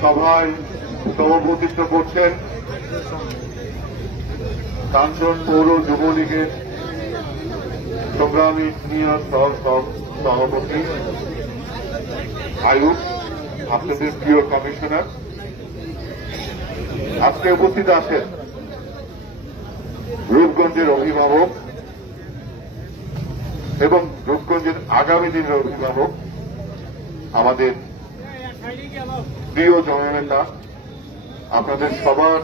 সভায় সভাপতিত্ব করছেন কাঞ্চন পৌর যুবলীগের সংগ্রামী সিনিয়র সভাপতি আয়ুব, আপনাদের প্রিয় কমিশনার। আজকে উপস্থিত আছেন রূপগঞ্জের অভিভাবক এবং রূপগঞ্জের আগামী দিনের অভিভাবক, আমাদের প্রিয় জননেতা, আপনাদের সবার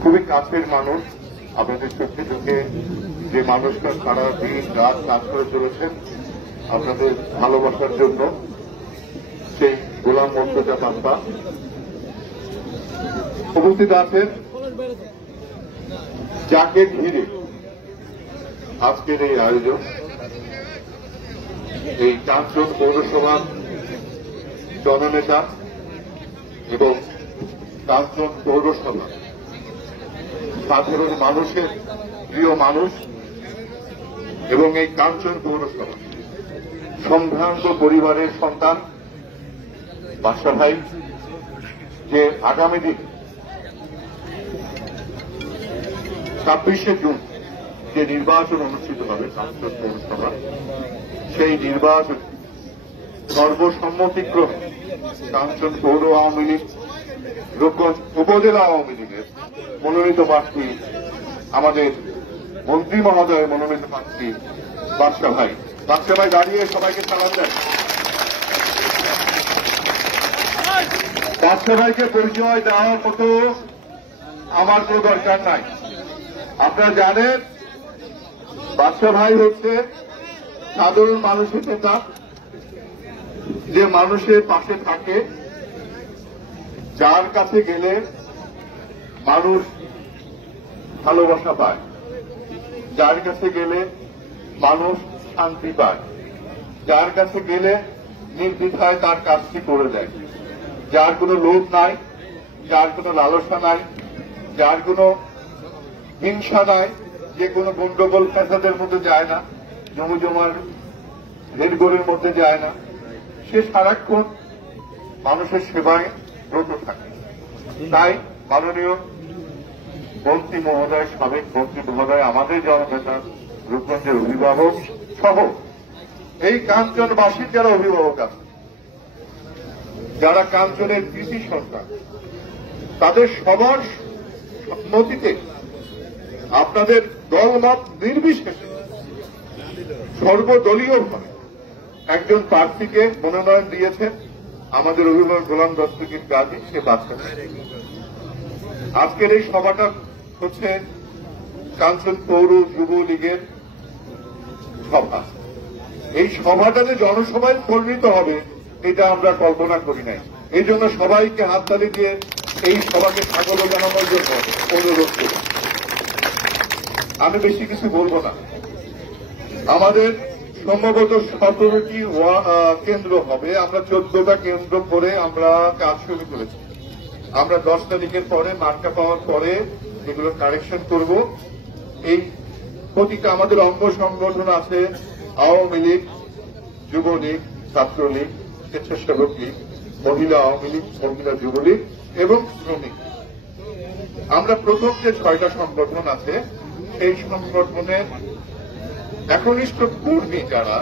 খুবই কাছের মানুষ। আপনাদের চোখে চোখে যে মানুষটা সারা দিন রাত কাজ করে চলেছেন আপনাদের ভালোবাসার জন্য, সেই গোলাম মোর্তজা পান্তা উপস্থিত আছেন, যাকে ঘিরে আজকের এই আয়োজন। এই কাঞ্চন পৌরসভার জননেতা এবং কাঞ্চন পৌরসভা সাধারণ মানুষের প্রিয় মানুষ এবং এই কাঞ্চন পৌরসভা সম্ভ্রান্ত পরিবারের সন্তান বাদশা ভাই, যে আগামী দিন 26শে জুন যে নির্বাচন অনুষ্ঠিত হবে কাঞ্চন পৌরসভা, সেই নির্বাচন সর্বসম্মতিক্রমে কাঞ্চন পৌর আওয়ামী লীগ, রূপগঞ্জ উপজেলা আওয়ামী লীগের মনোনীত প্রার্থী, আমাদের মন্ত্রী মহোদয় মনোনীত প্রার্থী বাদশা ভাই। বাদশা ভাই দাঁড়িয়ে সবাইকে সালাম দেন। বাদশা ভাইকে পরিচয় দেওয়ার মতো আমার কোনো দরকার নাই। আপনারা জানেন বাদশা ভাই হচ্ছে সাধারণ মানুষের নেতা, যে মানুষের পাশে থাকে, যার কাছে গেলে মানুষ ভালোবাসা পায়, যার কাছে গেলে মানুষ শান্তি পায়, যার কাছে গেলে নির্দ্বিধায় তার কাজটি করে দেয়, যার কোনো লোভ নাই, যার কোনো লালসা নাই, যার কোনো হিংসা নাই, যে কোনো গন্ডগোল ফ্যাসাদের মধ্যে যায় না, জমি জমার হেডগোলের মধ্যে যায় না, সে সারাক্ষণ মানুষের সেবায় ব্রত থাকে। তাই মাননীয় মন্ত্রী মহোদয়, সাবেক মন্ত্রী মহোদয়, আমাদের জননেতা, রূপগঞ্জের অভিভাবক সহ এই কাঞ্চনবাসীর যারা অভিভাবক আছে, যারা কাঞ্চনের কৃতি সন্তান, তাদের সবার সম্মতিতে আপনাদের দলমত নির্বিশেষে সর্বদলীয়ভাবে একজন প্রার্থীকে মনোনয়ন দিয়েছেন আমাদের অভিভাবক গোলাম দস্তগীর গাজী, সে বাদশা। আজকের এই সভাটা হচ্ছে কাঞ্চন পৌর যুবলীগের সভা। এই সভাটা যে জনসভায় পরিণত হবে এটা আমরা কল্পনা করি নাই। এই জন্য সবাইকে হাততালি দিয়ে এই সভাকে স্বাগত জানানোর জন্য অনুরোধ করি। আমি বেশি কিছু বলবো না। আমাদের সম্ভবত 17টি কেন্দ্র হবে, আমরা 14টা কেন্দ্র করে আমরা কাজ শুরু করেছি। আমরা 10 তারিখের পরে মার্কা পাওয়ার পরে এগুলো কারেকশন করব। এই প্রতিটা আমাদের অঙ্গ সংগঠন আছে, আওয়ামী লীগ, যুবলীগ, ছাত্রলীগ, স্বেচ্ছাসেবক লীগ, মহিলা আওয়ামী লীগ, মহিলা যুবলীগ এবং শ্রমিক। আমরা প্রথম যে 6টা সংগঠন আছে সেই সংগঠনের একনিষ্ঠ কর্মী যারা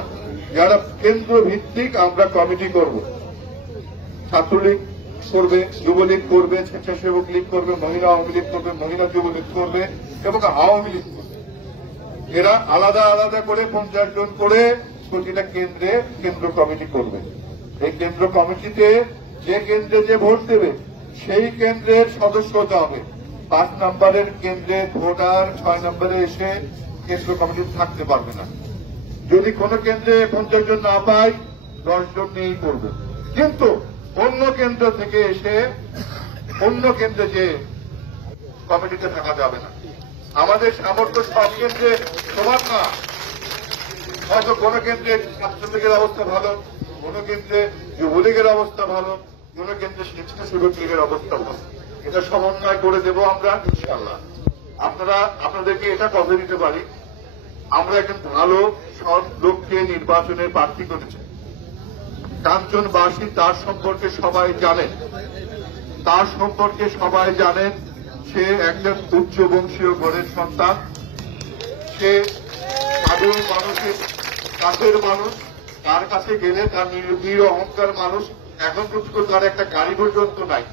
যারা কেন্দ্র ভিত্তিক আমরা কমিটি করব। ছাত্রলীগ করবে, যুবলীগ করবে, স্বেচ্ছাসেবক লীগ করবে, মহিলা আওয়ামী লীগ করবে, মহিলা যুবলীগ করবে এবং আওয়ামী লীগ করবে। এরা আলাদা আলাদা করে 50 জন করে প্রতিটা কেন্দ্রে কেন্দ্র কমিটি করবে। এই কেন্দ্র কমিটিতে যে কেন্দ্রে যে ভোট দেবে সেই কেন্দ্রের সদস্য হতে হবে। 5 নম্বরের কেন্দ্রে ভোটার 6 নম্বরে এসে কেন্দ্র কমিটি থাকতে পারবে না। যদি কোনো কেন্দ্রে 50 জন না পায় 10 জন নিয়েই করবে। কিন্তু অন্য কেন্দ্র থেকে এসে অন্য কেন্দ্রে যে কমিটিতে থাকা যাবে না। আমাদের সামর্থ্য সব কেন্দ্রে সমান না। হয়তো কোনো কেন্দ্রে ছাত্রলীগের অবস্থা ভালো, কোনো কেন্দ্রে যুবলীগের অবস্থা ভালো, কোনো কেন্দ্রে স্বেচ্ছাসেবক লীগের অবস্থা ভালো। এটা সমন্বয় করে দেব আমরা ইনশাআল্লাহ। আপনাদেরকে এটা কথা দিতে পারি, আমরা একজন ভালো সৎ লোককে নির্বাচনের প্রার্থী করেছি। কাঞ্চনবাসী তার সম্পর্কে সবাই জানেন, তার সম্পর্কে সবাই জানেন। সে একজন উচ্চ বংশীয় ঘরের সন্তান, সে সাধারণ মানুষের কাছের মানুষ। তার কাছে গেলে তার অহংকার মানুষ। এখন পর্যন্ত তার একটা গাড়ি পর্যন্ত নাই,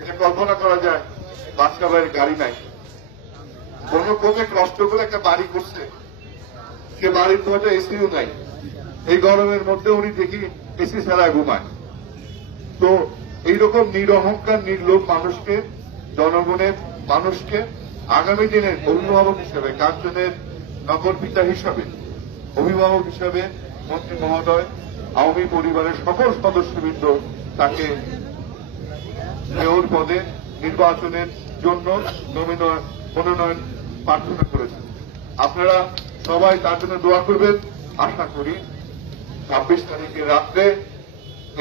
এটা কল্পনা করা যায়। বাদশা ভাইয়ের গাড়ি নাই, কোন কমে কষ্ট করে একটা বাড়ি করছে, সে বাড়ির তো হয়তো এসিও নাই। এই গরমের মধ্যে উনি দেখি এসি ছাড়া ঘুমায়। তো এইরকম নিরহংকার নির্লোভ মানুষকে, জনগণের মানুষকে আগামী দিনের অভিভাবক হিসেবে, কাঞ্চনের নগর পিতা হিসাবে, অভিভাবক হিসাবে মন্ত্রী মহোদয়, আওয়ামী পরিবারের সকল সদস্যবৃন্দ তাকে মেয়র পদে নির্বাচনের জন্য মনোনয়ন প্রার্থনা করেছেন। আপনারা সবাই তার জন্য দোয়া করবেন। আশা করি 26 তারিখে রাত্রে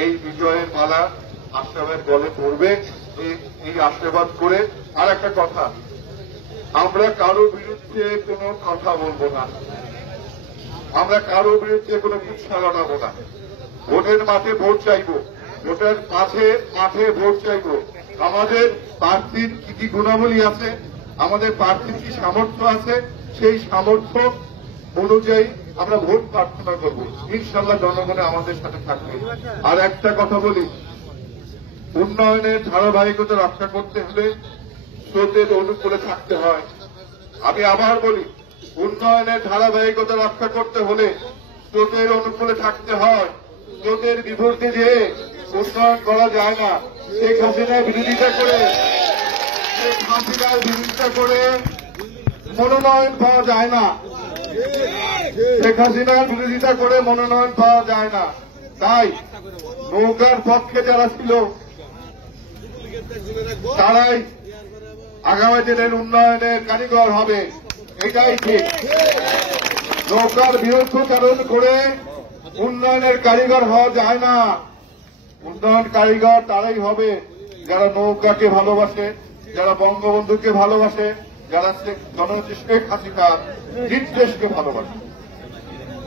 এই বিজয়ের মালা আশীর্বাদ গলে পড়বে। এই আশীর্বাদ করে আর একটা কথা, আমরা কারো বিরুদ্ধে কোনো কথা বলবো না, আমরা কারো বিরুদ্ধে কোনো কুৎসা লড়াবো না। ভোটের মাঠে ভোট চাইব, ভোটের মাঠে ভোট চাইব। আমাদের প্রার্থীর কি কি গুণাবলী আছে, আমাদের প্রার্থীর কি সামর্থ্য আছে, সেই সামর্থ্য অনুযায়ী আমরা ভোট প্রার্থনা করব। ইনশাল্লাহ জনগণে আমাদের সাথে থাকবে। আর একটা কথা বলি, উন্নয়নের ধারাবাহিকতা রক্ষা করতে হলে স্রোতের অনুকূলে থাকতে হয়। আমি আবার বলি, উন্নয়নের ধারাবাহিকতা রক্ষা করতে হলে স্রোতের অনুকূলে থাকতে হয়। স্রোতের বিপরীতে যে উন্নয়ন করা যায় না। শেখ হাসিনার বিরোধিতা করে মনোনয়ন পাওয়া যায় না, শেখ হাসিনার বিরোধিতা করে মনোনয়ন পাওয়া যায় না। তাই নৌকার পক্ষে যারা ছিল তারাই আগামী দিনের উন্নয়নের কারিগর হবে, এটাই ঠিক। নৌকার বিরুদ্ধচারণ করে উন্নয়নের কারিগর হওয়া যায় না। উন্নয়ন কারিগর তারাই হবে যারা নৌকাকে ভালোবাসে, যারা বঙ্গবন্ধুকে ভালোবাসে, যারা জননেত্রী শেখ হাসিনার নির্দেশকে ভালোবাসে।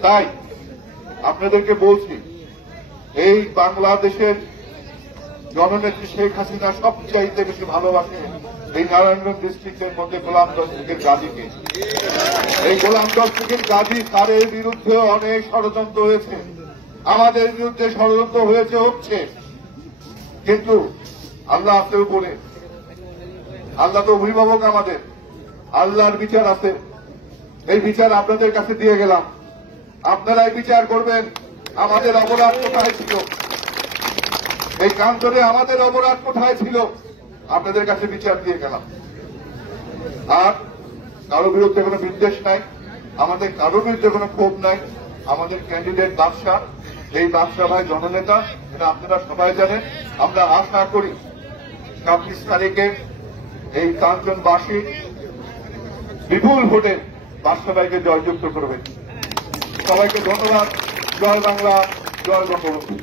তাই আপনাদেরকে বলছি, এই বাংলাদেশের জননেত্রী শেখ হাসিনা সবচাইতে বেশি ভালোবাসে এই নারায়ণগঞ্জ ডিস্ট্রিক্টের মধ্যে গোলাম দস্তগীর গাজীকে। এই গোলাম দস্তগীর গাজী তারের বিরুদ্ধে অনেক ষড়যন্ত্র হয়েছে, আমাদের বিরুদ্ধে ষড়যন্ত্র হচ্ছে। কিন্তু আল্লাহ আছে উপরে, আল্লাহ তো অভিভাবক আমাদের, আল্লাহর বিচার আছে। এই বিচার আপনাদের কাছে দিয়ে গেলাম, আপনারাই বিচার করবেন আমাদের অপরাধ কোথায় ছিল, এই কাঞ্চনে আমাদের অপরাধ কোথায় ছিল, আপনাদের কাছে বিচার দিয়ে গেলাম। আর কারো বিরুদ্ধে কোনো বিদ্বেষ নাই, আমাদের কারো বিরুদ্ধে কোনো ক্ষোভ নাই। আমাদের ক্যান্ডিডেট বাদশা, এই বাদশা ভাই জননেতা, এটা আপনারা সবাই জানেন। আমরা আশা করি 26 তারিখে এই কাঞ্চনবাসী বিপুল ভোটে বাদশা ভাইকে জয়যুক্ত করবেন। সবাইকে ধন্যবাদ। জয় বাংলা, জয় বঙ্গবন্ধু।